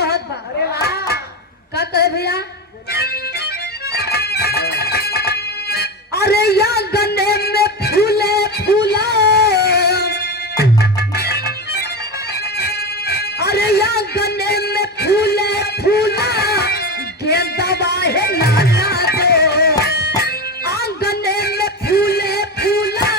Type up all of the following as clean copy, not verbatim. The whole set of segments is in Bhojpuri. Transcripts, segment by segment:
कहत बा। अरे वाह का कहे भैया? अरे या गन्ने में फूले फूला, अरे या गन्ने में फूले फूला, गेंदवा है नाना दो। आंगने में फूले फूला,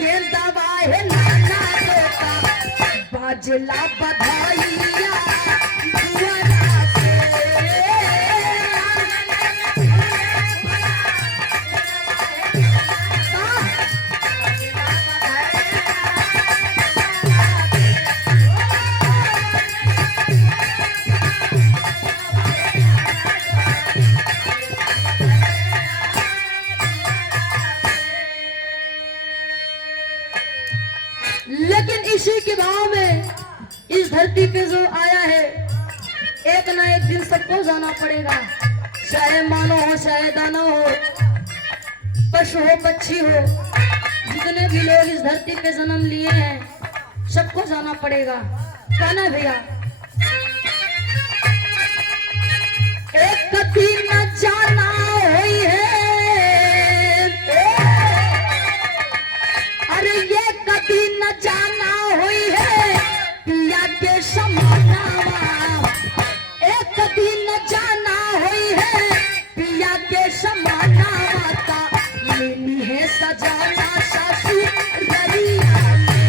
गेंदवा है नाना दो का बाजला बधाइया दुआरा से। लेकिन इसी के भाव में इस धरती पे जो आया है, एक ना एक दिन सबको जाना पड़ेगा। चाहे मानव हो, चाहे दानव हो, पशु हो, पक्षी हो, जितने भी लोग इस धरती पे जन्म लिए हैं, सबको जाना पड़ेगा। कहना भैया, एक दिन न जाना हुई है, अरे ये कभी न जाना हुई है पिया के समानावा। एक दिन न जाना हुई है पिया के समानावा का मिली है सजाना ससुररिया में।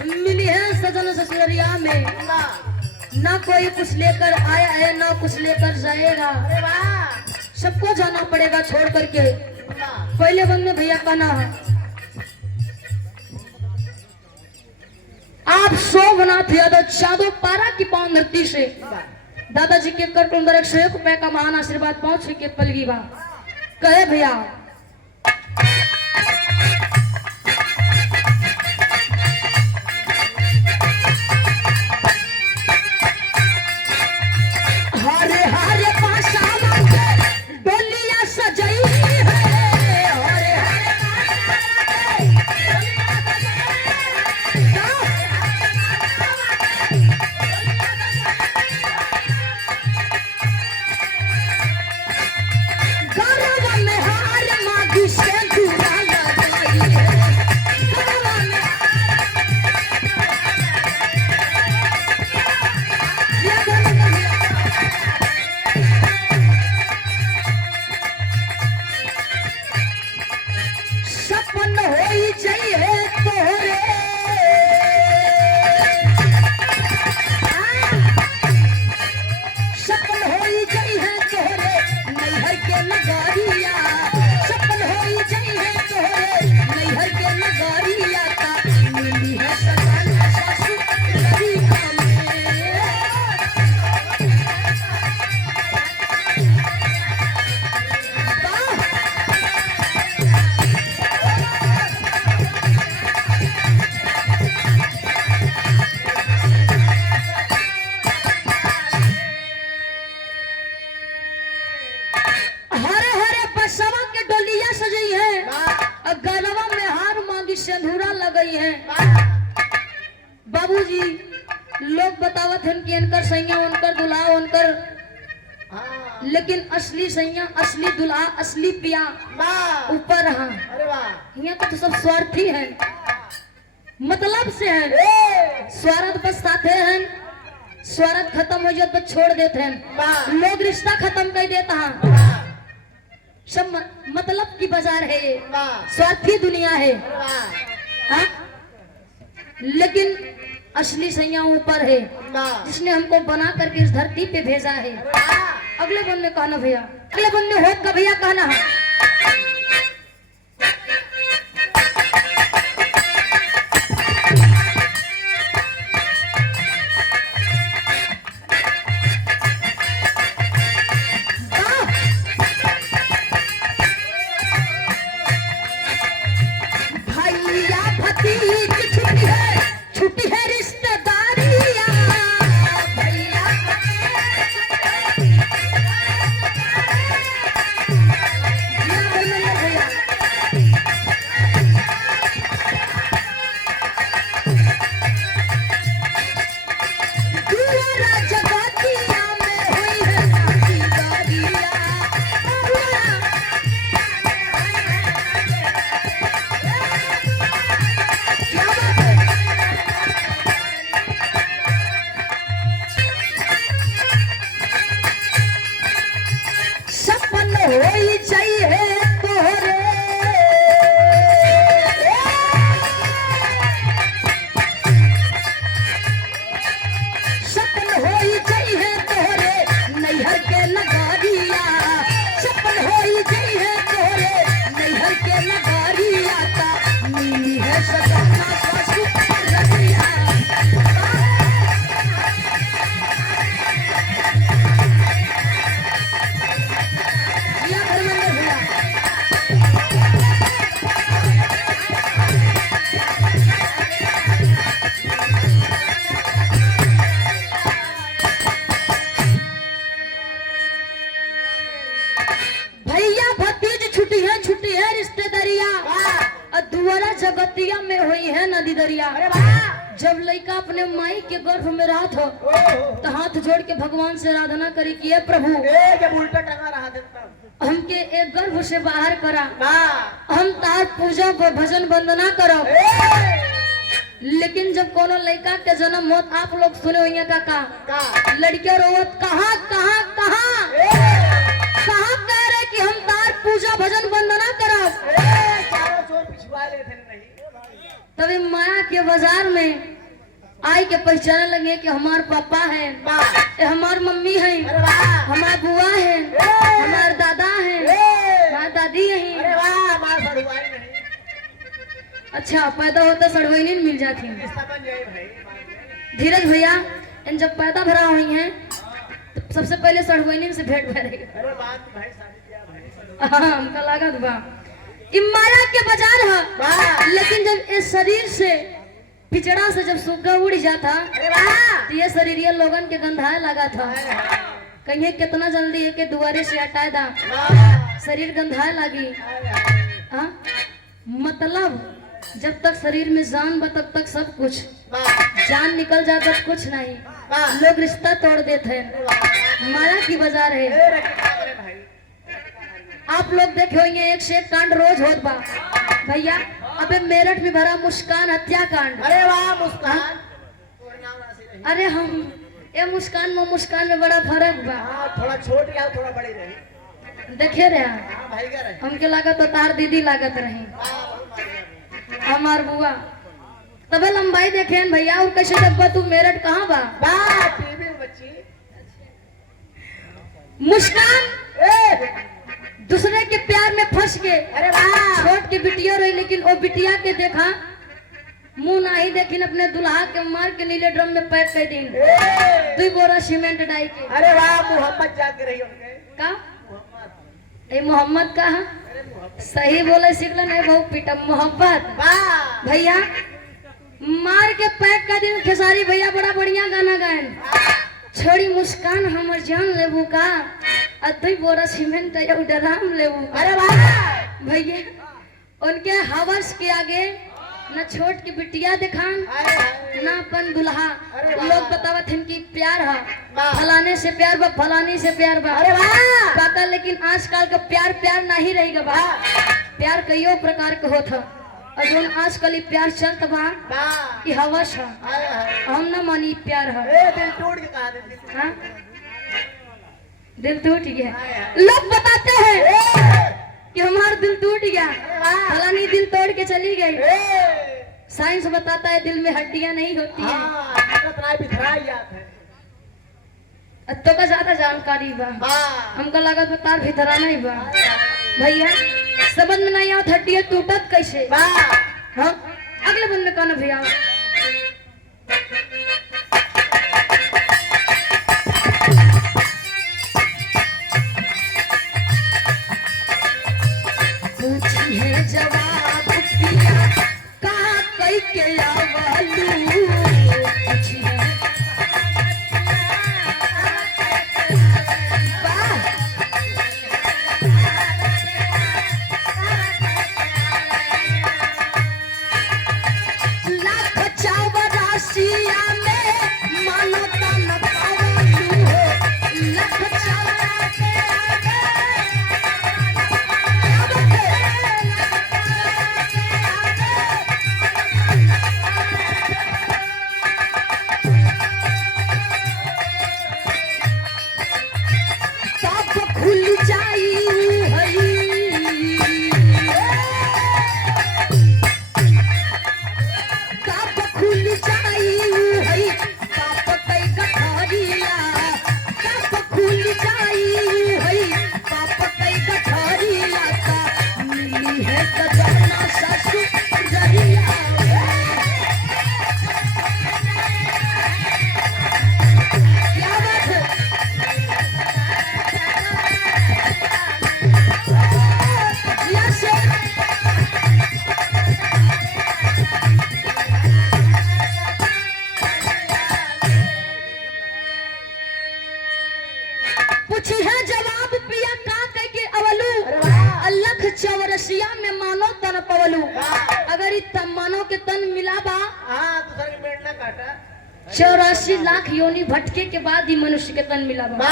मिली है सजन ससुरिया में, ना कोई कुछ लेकर आया है ना कुछ लेकर जाएगा। अरे वाह सबको जाना पड़ेगा छोड़ करके। पहले बंदे भैया कहना, आप सोमनाथ यादव चादो पारा की पावन धरती से दादाजी के कर अंदर 101 रुपए का महान आशीर्वाद पहुंच के पलगी बा। कहे भैया, हरे हरे पाशाला डोलिया सजई है, हरे हरे गरबा में हार मागी से दूरा लगाई है, गरबा में सपन होई चाहिए तोरे, सपन होई चाहिए तोरे नैहर के नगारिया, सपन होई चाहिए तोरे नैहर के नगारिया का मिली है सजाना ससुररिया में। हरे हरे बसवा के डोलिया सजई है, और गलवा में हार मांगी सिंदूरा लगई है। बाबूजी लोग बतावत हैं कि इनकर सैया उनकर दुल्हा उनकर, लेकिन असली सैया असली दुल्हा असली पिया ऊपर रहा। अरे वाह यहाँ तो सब स्वार्थी हैं, मतलब से हैं, स्वार्थ बस साथे हैं, स्वार्थ खत्म हो जाए तो छोड़ देते हैं, लोग रिश्ता खत्म कर देता है। सब मतलब की बाजार है ये, स्वार्थी दुनिया है। हाँ? लेकिन असली सैया ऊपर है, जिसने हमको बना करके इस धरती पे भेजा है। अगले बंदे कहना भैया, अगले बंदे हो का भैया कहना है, सपन होई चाहिए तोहरे सपन होई चाहिए तोहरे नैहर के नगारिया सपन होई चाहिए तोहरे नैहर के नगारिया का नीली है सपना सासू रतिया या धर्मेंद्र भैया भैया भतीज छुट्टी है रिश्तेदारिया और दुआरा जगतिया में हुई है नदी दरिया। अरे वाह जब लड़का अपने माई के गर्भ में रहा था तो हाथ जोड़ के भगवान से आराधना करी कि हे प्रभु जब उल्टा टंगा रहा था हमके एक गर्भ से बाहर करा वाह हम तार पूजा भजन वंदना करब। लेकिन जब कोनो लड़का के जन्म होत आप लोग सुने होंगे काका का लड़कियां रोवत कहाँ कहाँ कहाँ कहाँ कह रहे कि हम तार पूजा भजन वंदना करब। चारों चोर पिछुआ लेते नहीं तभी माया के बाजार में आई के पहचाने लगे कि हमार पापा है वाह ये हमार मम्मी है अरे वाह हमार बुआ है हमार दादा है हमार दादी है। अरे वाह मां सड़ुआई नहीं अच्छा पैदा होता सड़वैनी मिल जाती रिश्ता बन जाए भाई धीरज भैया इन जब पैदा भरा हुई हैं तो सबसे पहले सड़वैनी से भेंट भरेगा। अरे बात भाई शादी किया भाई हाँ हमका लागत बा ई माया के बाजार है वाह लेकिन जब इस शरीर से पिछड़ा से जब सुग्गा उड़ जाता अरे वाह तो ये शरीर ये लोगन के गंधाए लगा था कहीं कितना जल्दी है कि दुआरे से हटाए दा वाह शरीर गंधाए लगी। हाँ मतलब जब तक शरीर में जान बा तब तक सब कुछ वाह जान निकल जाता तो कुछ नहीं वाह लोग रिश्ता तोड़ देते हैं माया की बाजार है। अरे भाई आप लोग देखे होंगे एक से एक कांड रोज होत बा भैया। अबे मेरठ में भरा मुस्कान हत्याकांड। अरे वाह मुस्कान अरे हम ये मुस्कान में बड़ा फर्क बा हाँ थोड़ा छोट या थोड़ा बड़ी रही देखे रहे हाँ भाई क्या रहे हमके लागत तो तार दीदी लागत रही वाह हमार बुआ तबे लंबाई देखे हैं भैया और कैसे डब्बा तू मेरठ कहाँ बा वाह टीवी में बच्ची मुस्कान दूसरे के प्यार में फंस के अरे वाह छोट के बिटिया रही लेकिन वो बिटिया के देखा मुंह ना ही देखिन अपने दुल्हा के मार के नीले ड्रम में पैक कर दिन दो बोरा सीमेंट डाई के। अरे वाह मोहम्मद जाग रही उनके का मोहम्मद ये मोहम्मद का है अरे मोहम्मद सही बोले सीखला नहीं बहुत पीटा मोहब्बत वाह भैया मार के पैक कर दिन खेसारी भैया बड़ा बढ़िया गाना गायन छोड़ी मुस्कान हमर जान लेबू का अतई बोरा सीमेंट या ड्राम लेबू। अरे वाह भैया उनके हवस के आगे न छोट की बिटिया दिखान अरे ना अपन दुल्हा अरे वाह। लोग बतावत हैं कि प्यार है वाह। फलाने से प्यार बा फलानी से प्यार बा अरे वाह काका लेकिन आजकल का प्यार प्यार नहीं रहेगा बा प्यार कईयों प्रकार के होता और जो आजकल ई प्यार चलत बा वाह ई हवस है हाय हाय हम न मानी प्यार है। ए दिल टूट के कहा देती हाँ? दिल टूट गया हाय हाय लोग बताते हैं कि हमारा दिल टूट गया फलानी दिल तोड़ के चली गई। साइंस बताता है दिल में हड्डियां नहीं होती हैं। हाँ बिखरा याद है तो का ज्यादा जानकारी बा वाह हमको लगा तो तार भीतरा नहीं बा भैया समझ में नहीं आवत हड्डियां टूटत कैसे। वाह हाँ अगले बंदे का ना भैया पूछी है जवाब पिया का कई के लावालू पूछी है वाह लाख चावर राशिया में मानवता न पावलू हो लाख चावर न पवलू अगर इ तमानो के तन मिला बा हाँ दूसरे के पेट ना काटा 84 लाख योनि भटके के बाद ही मनुष्य के तन मिला बा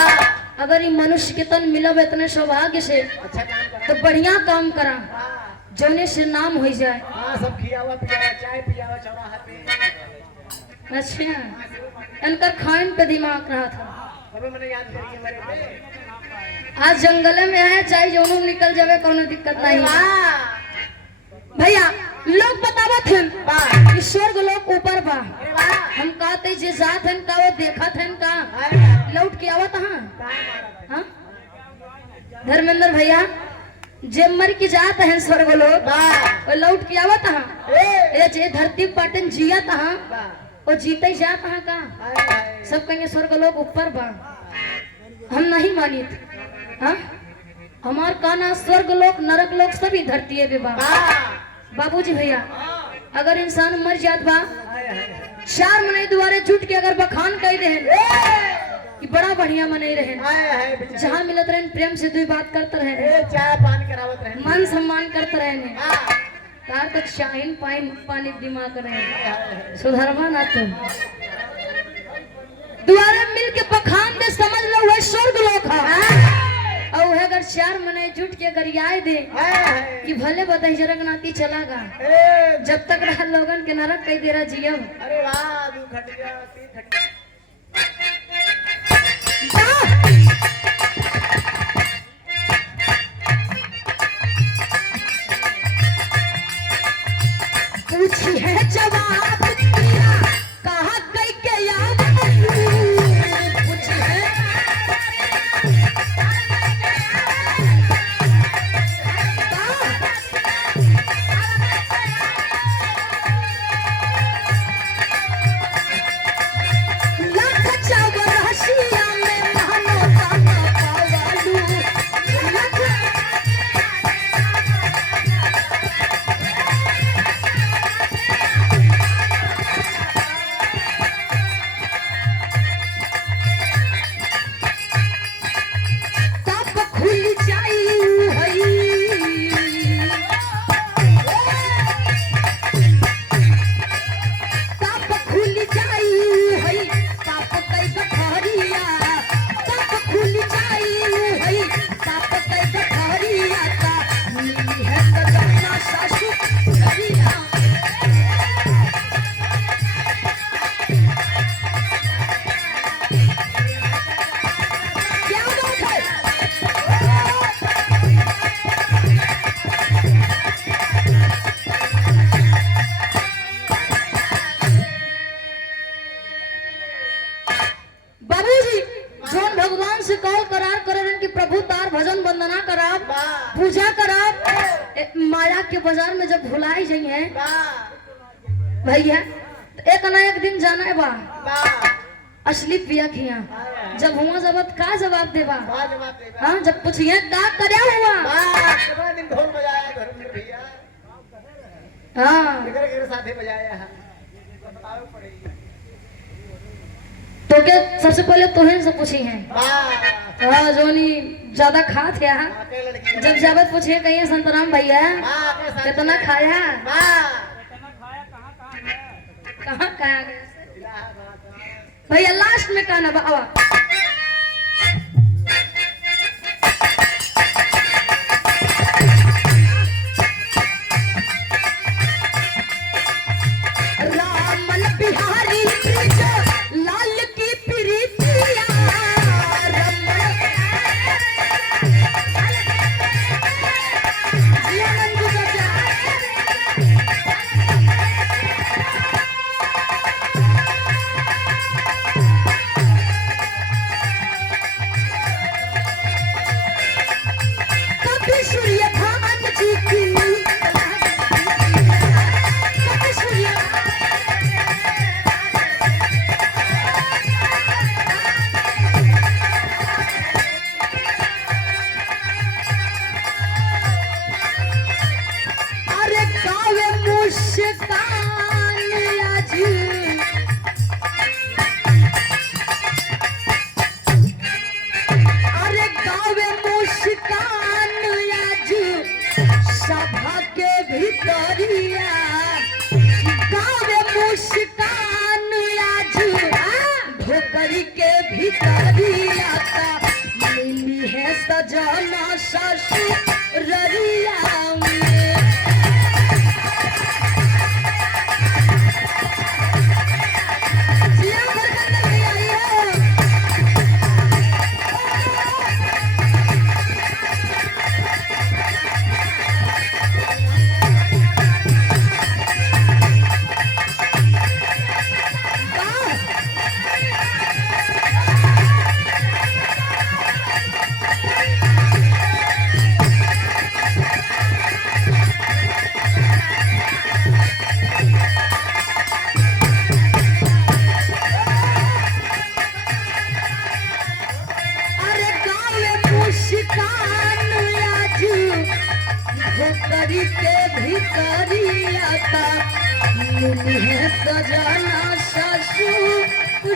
अगर ये मनुष्य के तन मिलब इतने सौभाग्य से अच्छा काम करा तो बढ़िया काम करा हाँ जोने से नाम हो जाए। हाँ सब खियावा पियावा चाय पियावा चौराहा पे अच्छा इनकर खान पे दिमाग रहा था अबे मैंने याद करिए मेरे पे आज जंगले में है चाहे जोनों निकल जावे कोनो दिक्कत नहीं भैया लोग बतावत हैं कि स्वर्ग लोग ऊपर बा हम कहते जे जात हन का वो देखत हन का लौट के आवत हाँ धर्मेंद्र भैया जे मर के जात हैं स्वर्ग लोग वो लौट के आवत हाँ ये जे धरती पाटन जियत हाँ वो जीते जात हाँ का सब कहेंगे स्वर्ग लोग ऊपर बा हम नहीं मानी हाँ हमार काना स्वर्ग लोक नरक लोक सभी धरती है बा बाबूजी भैया अगर इंसान मर जात बा 4 महीने द्वारे जुट के अगर बखान कर रहे कि बड़ा बढ़िया मनाई रहे जहाँ मिलत रहे प्रेम से दुई बात करते रहे चाय पानी करावत रहे मान सम्मान करते रहे तार तक शाहीन पानी दिमाग रहे सुधरवा ना तुम द्वारे मिल के बखान दे समझ लो वह स्वर्ग लोक है और अगर 4 महीने जुट के अगर याद दे कि भले बताई जरक नाती चलागा जब तक रहा लोगन के नरक कई दे रहा जियम अरे वाह 2 खटिया 3 खटिया पूछी है जवाब दिया कहा गई के याद पूछी है पूजा कराब माया के बाजार में जब भुलाई जाइए भैया तो एक ना एक दिन जाना है बा असली पिया खिया जब हुआ जब का जवाब देवा हाँ जब पूछिए का करया हुआ कितना दिन ढोल बजाया घर में भैया हाँ के साथे बजाया है बताओ पड़ेगी तो क्या सबसे पहले तुम्हें से पूछी है हाँ जोनी ज्यादा खात है जब जावत पूछे कहीं संतराम भैया कितना खाया कहाँ खाया भैया लास्ट में कहना बाबा रामन बिहारी लाल की प्रीतिया भीतरिया गाँव मुस्कान आज ढोकरी के भीतरिया का मिली है सजना ससुररिया में। जिया बरकत नहीं आई है। अरे गाँव मुस्कान आज ढोकरी के भीतरिया का मिली है सजना ससुररिया